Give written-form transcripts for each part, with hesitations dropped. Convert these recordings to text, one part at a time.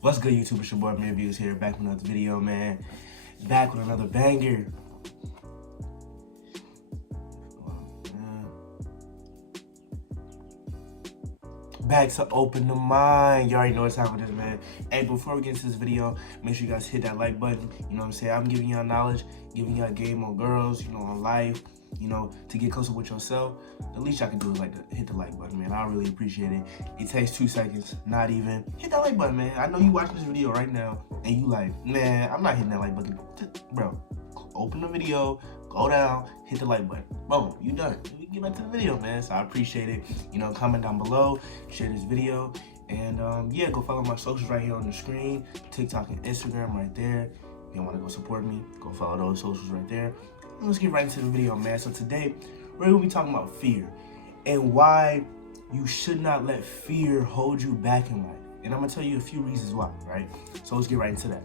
What's good, YouTube? It's your boy AmirViews here, back with another video, man. Back with another banger. Back to open the mind. You already know what's happening, this, man. Hey, before we get into this video, make sure you guys hit that like button. You know what I'm saying? I'm giving y'all knowledge, giving y'all game on girls, on life, to get closer with yourself. The least I can do is hit the like button, man. I really appreciate it. It takes 2 seconds, not even. Hit that like button, man. I know you watching this video right now and you like, man, I'm not hitting that like button. Bro, open the video, go down, hit the like button. Boom, you done. We get back to the video, man. So I appreciate it. Comment down below, share this video, and yeah, go follow my socials right here on the screen. TikTok and Instagram right there. If you want to go support me, go follow those socials right there. Let's get right into the video, man. So today, we're gonna be talking about fear and why you should not let fear hold you back in life. And I'm gonna tell you a few reasons why, right? So let's get right into that.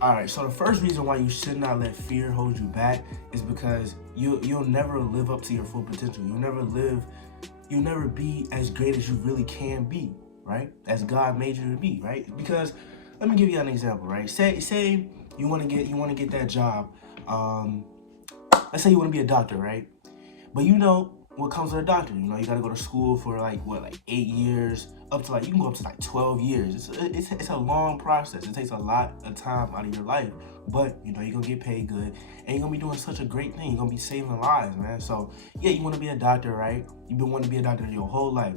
All right, so the first reason why you should not let fear hold you back is because you'll never live up to your full potential. You'll never be as great as you really can be, right? As God made you to be, right? Because let me give you an example, right? Say you want to get that job. Let's say you want to be a doctor, right? But you know what comes with a doctor. You got to go to school for like 8 years, up to you can go up to 12 years. It's a long process. It takes a lot of time out of your life, but you're gonna get paid good, and you're gonna be doing such a great thing. You're gonna be saving lives, man. So yeah, you want to be a doctor, right? You've been wanting to be a doctor your whole life,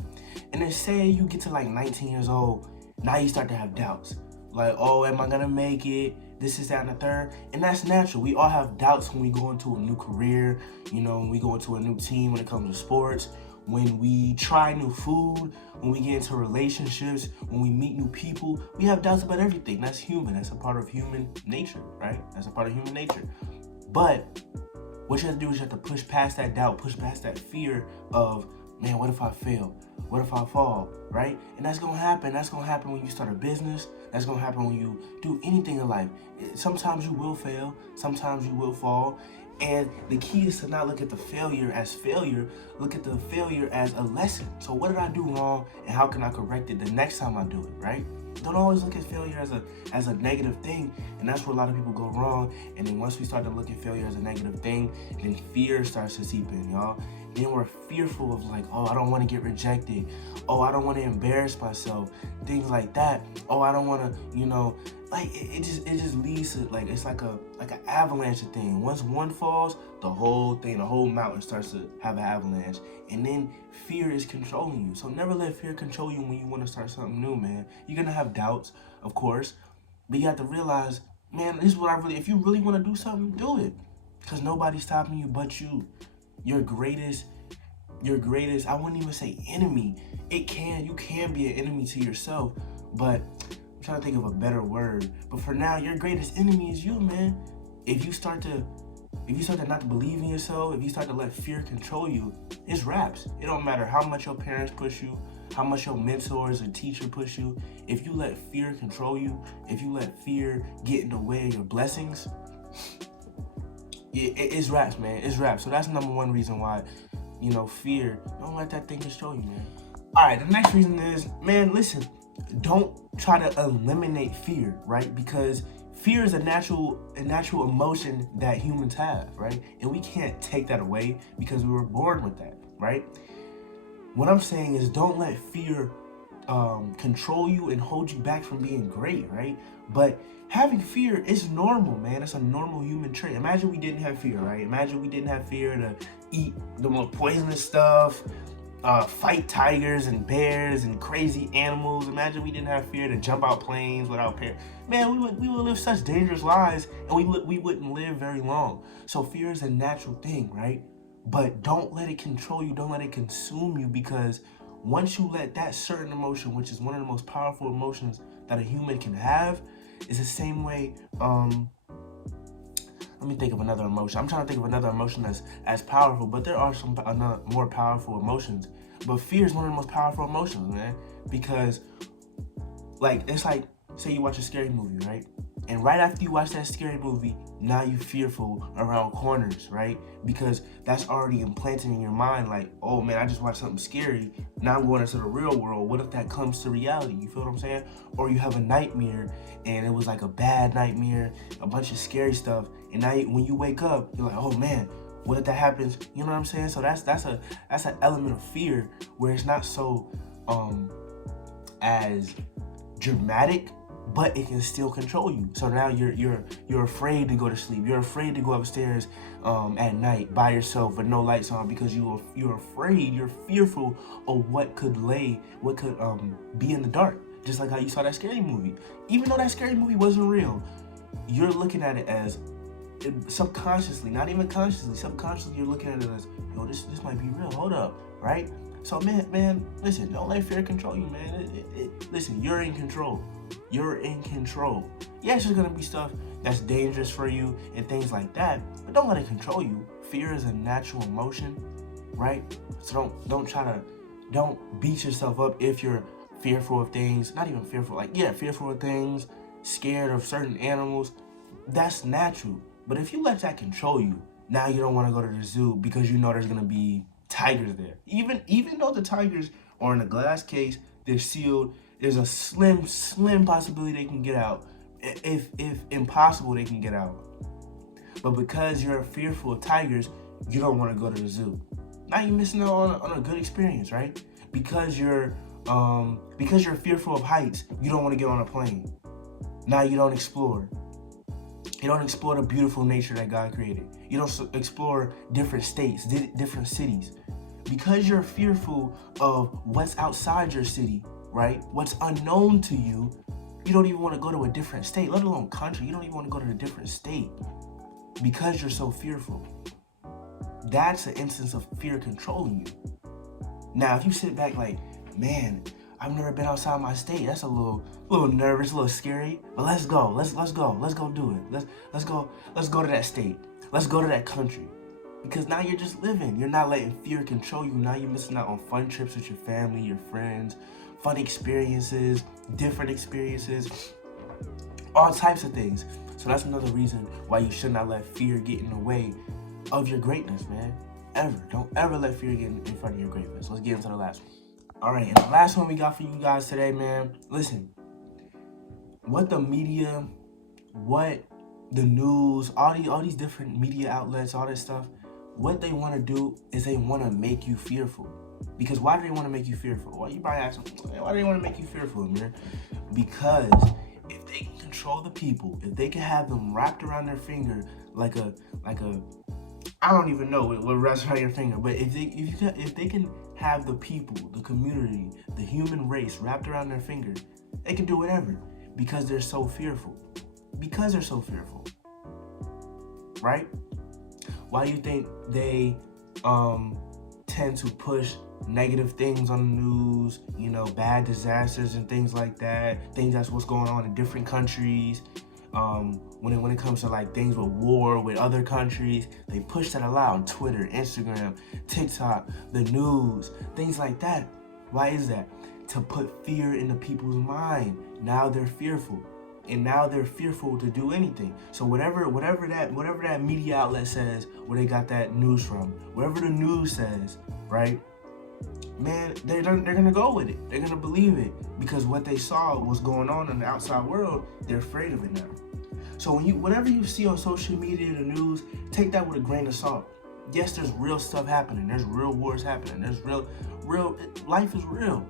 and then say you get to 19 years old, now you start to have doubts. Like, oh, am I gonna make it? This is that and the third. And that's natural. We all have doubts when we go into a new career, when we go into a new team when it comes to sports, when we try new food, when we get into relationships, when we meet new people. We have doubts about everything. That's human. That's a part of human nature, right? That's a part of human nature. But what you have to do is you have to push past that doubt, push past that fear of, man, what if I fail? What if I fall, right? And that's gonna happen. That's gonna happen when you start a business. That's gonna happen when you do anything in life. Sometimes you will fail. Sometimes you will fall. And the key is to not look at the failure as failure. Look at the failure as a lesson. So what did I do wrong, and how can I correct it the next time I do it, right? Don't always look at failure as a negative thing, and that's where a lot of people go wrong. And then once we start to look at failure as a negative thing, then fear starts to seep in, y'all. Then we're fearful of oh, I don't want to get rejected. Oh, I don't want to embarrass myself. Things like that. Oh, I don't want to, it just leads to it's like an avalanche thing. Once one falls, the whole mountain starts to have an avalanche, and then fear is controlling you. So never let fear control you when you want to start something new, man. You're gonna have doubts, of course, but you have to realize, man, this is what if you really want to do something, do it, because nobody's stopping you but you. Your greatest, I wouldn't even say enemy. You can be an enemy to yourself, but I'm trying to think of a better word. But for now, your greatest enemy is you, man. If you start to not to believe in yourself, if you start to let fear control you, it's wraps. It don't matter how much your parents push you, how much your mentors or teacher push you. If you let fear control you, if you let fear get in the way of your blessings, it's wraps, man. It's wraps. So that's number one reason why, fear. Don't let that thing control you, man. All right, the next reason is, man, listen. Don't try to eliminate fear, right? Because fear is a natural emotion that humans have, right? And we can't take that away because we were born with that, right? What I'm saying is, don't let fear control you and hold you back from being great, right? But having fear is normal, man. It's a normal human trait. Imagine we didn't have fear, right? Imagine we didn't have fear to eat the most poisonous stuff, fight tigers and bears and crazy animals. Imagine we didn't have fear to jump out planes without parents. Man, we would live such dangerous lives, and we wouldn't live very long. So fear is a natural thing, right? But don't let it control you. Don't let it consume you, because once you let that certain emotion, which is one of the most powerful emotions that a human can have, is the same way. Let me think of another emotion. I'm trying to think of another emotion that's as powerful, but there are some more powerful emotions. But fear is one of the most powerful emotions, man, because it's like say you watch a scary movie, right? And right after you watch that scary movie, now you fearful around corners, right? Because that's already implanted in your mind, like, oh man, I just watched something scary. Now I'm going into the real world. What if that comes to reality? You feel what I'm saying? Or you have a nightmare and it was like a bad nightmare, a bunch of scary stuff. And now when you wake up, you're like, oh man, what if that happens? You know what I'm saying? So that's an element of fear where it's not so as dramatic, but it can still control you. So now you're afraid to go to sleep. You're afraid to go upstairs at night by yourself with no lights on because you're afraid. You're fearful of what could be in the dark. Just like how you saw that scary movie. Even though that scary movie wasn't real, you're looking at it as subconsciously, not even consciously, subconsciously you're looking at it as, yo, this might be real. Hold up, right? So man, listen, don't let fear control you, man. Listen, you're in control. You're in control. Yes, there's gonna be stuff that's dangerous for you and things like that, but don't let it control you. Fear is a natural emotion, right? So don't beat yourself up if you're fearful of things. Not even fearful, fearful of things, scared of certain animals. That's natural. But if you let that control you, now you don't want to go to the zoo because you know there's gonna be tigers there. Even though the tigers are in a glass case, they're sealed. There's a slim possibility they can get out. If impossible, they can get out. But because you're fearful of tigers, you don't want to go to the zoo. Now you're missing out on a good experience, right? Because you're fearful of heights, you don't want to get on a plane. Now you don't explore. You don't explore the beautiful nature that God created. You don't explore different states, different cities. Because you're fearful of what's outside your city, right? What's unknown to you, you don't even want to go to a different state, let alone country. You don't even want to go to a different state because you're so fearful. That's an instance of fear controlling you. Now, if you sit back like, man, I've never been outside my state. That's a little nervous, a little scary. But let's go. Let's go. Let's go do it. Let's go to that state. Let's go to that country. Because now you're just living. You're not letting fear control you. Now you're missing out on fun trips with your family, your friends, fun experiences, different experiences, all types of things. So that's another reason why you should not let fear get in the way of your greatness, man. Ever. Don't ever let fear get in front of your greatness. Let's get into the last one. All right, and the last one we got for you guys today, man. Listen, what the media, what the news, all these different media outlets, all this stuff, what they want to do is they want to make you fearful. Because why do they want to make you fearful? Well, you probably ask them, why do they want to make you fearful, Amir? Because if they can control the people, if they can have them wrapped around their finger like a I don't even know what wraps around your finger, but if they can have the people, the community, the human race wrapped around their finger, they can do whatever because they're so fearful. Because they're so fearful, right? Why do you think they tend to push negative things on the news, bad disasters and things like that, things that's what's going on in different countries, when it comes to like things with war with other countries, they push that a lot on Twitter, Instagram, TikTok, the news, things like that. Why is that? To put fear into people's mind. Now they're fearful. And now they're fearful to do anything. So whatever that media outlet says, where they got that news from, whatever the news says, right? Man, they're gonna go with it. They're gonna believe it because what they saw was going on in the outside world. They're afraid of it now. So whatever you see on social media, the news, take that with a grain of salt. Yes, there's real stuff happening. There's real wars happening. There's real life is real.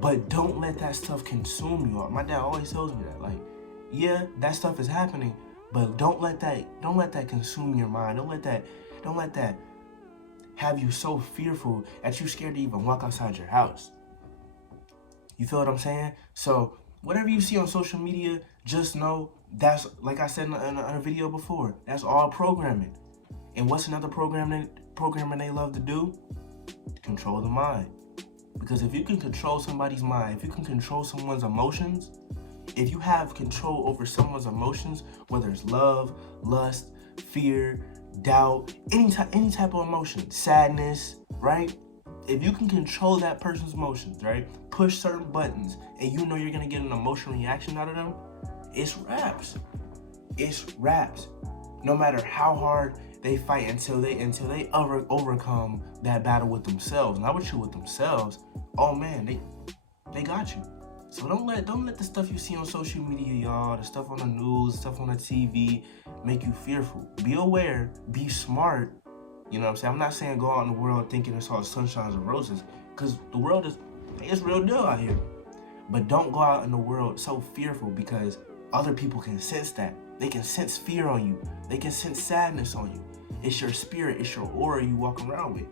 But don't let that stuff consume you. My dad always tells me that. Like, yeah, that stuff is happening, but don't let that consume your mind. Don't let that have you so fearful that you're scared to even walk outside your house. You feel what I'm saying? So whatever you see on social media, just know that's, like I said in a video before, that's all programming. And what's another programming they love to do? Control the mind. Because if you can control somebody's mind, if you can control someone's emotions, if you have control over someone's emotions, whether it's love, lust, fear, doubt, any type of emotion, sadness, right? if you can control that person's emotions, right? Push certain buttons, and you know you're gonna get an emotional reaction out of them. It's raps. It's raps. No matter how hard they fight until they overcome that battle with themselves, not with you, with themselves. Oh man, they got you. So don't let the stuff you see on social media, y'all, the stuff on the news, stuff on the TV, make you fearful. Be aware, be smart. You know what I'm saying? I'm not saying go out in the world thinking it's all sunshines and roses, because the world it's real deal out here. But don't go out in the world so fearful, because other people can sense that. They can sense fear on you. They can sense sadness on you. It's your spirit, it's your aura you walk around with.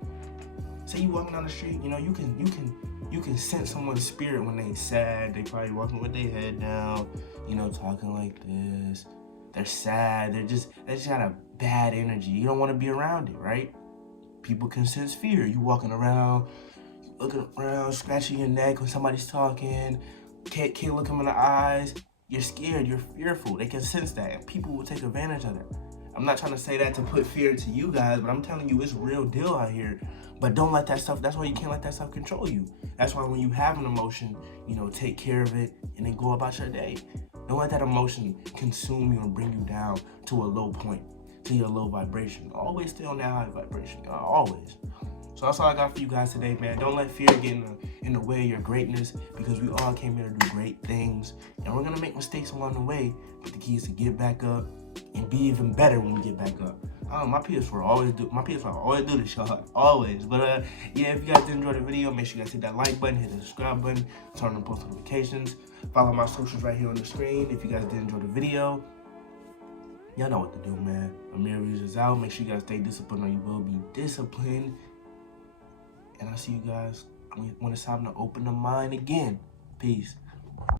Say you walking down the street, you know, you can sense someone's spirit when they sad. They probably walking with their head down, you know, talking like this. They're sad. They just got a bad energy. You don't want to be around it, right? People can sense fear. You walking around, looking around, scratching your neck when somebody's talking. Can't look them in the eyes. You're scared. You're fearful. They can sense that, and people will take advantage of that. I'm not trying to say that to put fear into you guys, but I'm telling you, it's real deal out here. But don't let that stuff, that's why you can't let that stuff control you. That's why when you have an emotion, you know, take care of it and then go about your day. Don't let that emotion consume you and bring you down to a low point, to your low vibration. Always stay on that high vibration, always. So that's all I got for you guys today, man. Don't let fear get in the way of your greatness, because we all came here to do great things. And we're going to make mistakes along the way, but the key is to get back up and be even better when we get back up. My PS4 always do this, y'all. Always. But yeah, if you guys did enjoy the video, make sure you guys hit that like button, hit the subscribe button, turn on post notifications. Follow my socials right here on the screen. If you guys did enjoy the video, y'all know what to do, man. AmirViews is out. Make sure you guys stay disciplined, or you will be disciplined. And I'll see you guys when it's time to open the mind again. Peace.